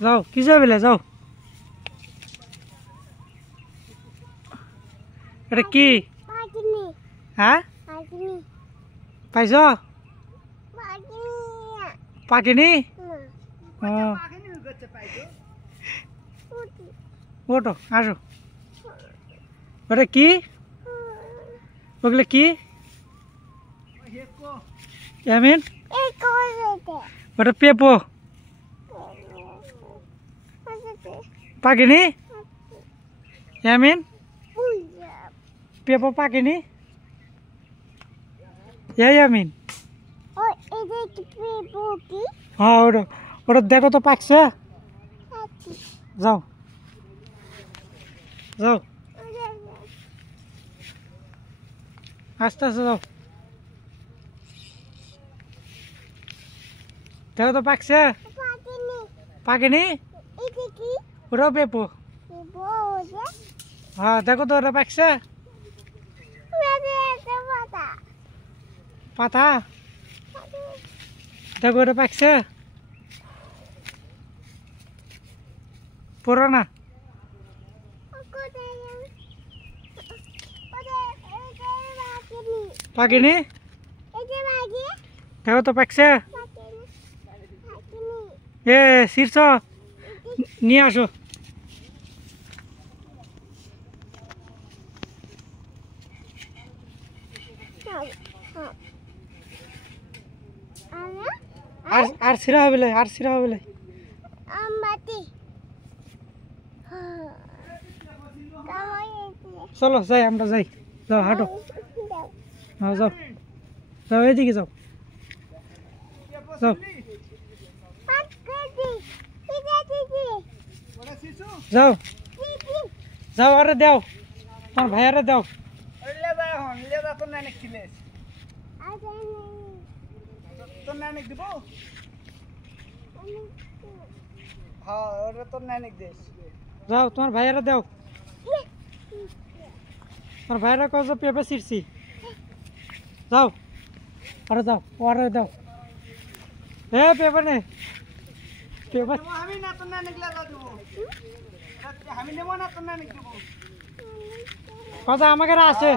যাও কি যাবে যাও এটা কি হ্যাঁ পাইছ পাখিনি ওটো আসো ওটা কি ওগুলো কি ইয়ামিন ওটা পেপো পাখিনি ইয়ামিন পেপো পাখিনি ইয়ামিন হ্যাঁ ওটা ওটা দেখো তো পাকছে যাও যাও আস্তে আস্তে যাও দেখো তো পাকছে পাকেনি ওটাও পেপো হ্যাঁ দেখো তো ওটা পাকছে পাতা দেখো ওটা পাকছে পুরো না পাকেনি দেখো তো পাকছে এ শীর্ষ নিয়ে আসো আর সিরা হবে আর সিরা হবে চলো যাই আমরা যাই যাও হাঁটো হ্যাঁ যাও যাও এদিকে যাও যাও যাও যাও আরে দাও তোমার ভাইয়ারে দাও যাও তোমার ভাইয়ারে দাও তোমার ভাইয়ারা কত পেঁপে ছিড়ছি যাও আরে যাও আরে দাও এ পেঁপে নে পেঁপে কথা আমাকে আছে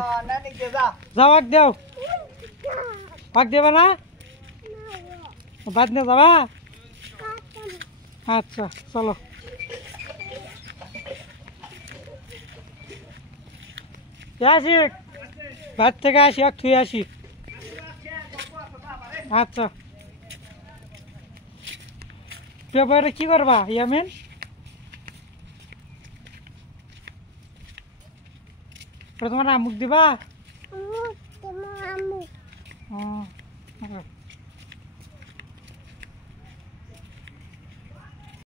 যাও আগ দেও আগ দেবে না বাদ নিয়ে যাবা আচ্ছা চলো আসি বাদ থেকে আসি এক থুয়ে আসি আচ্ছা পেপারে কি করবা ইয়ামিন তোমার আমুক দিবা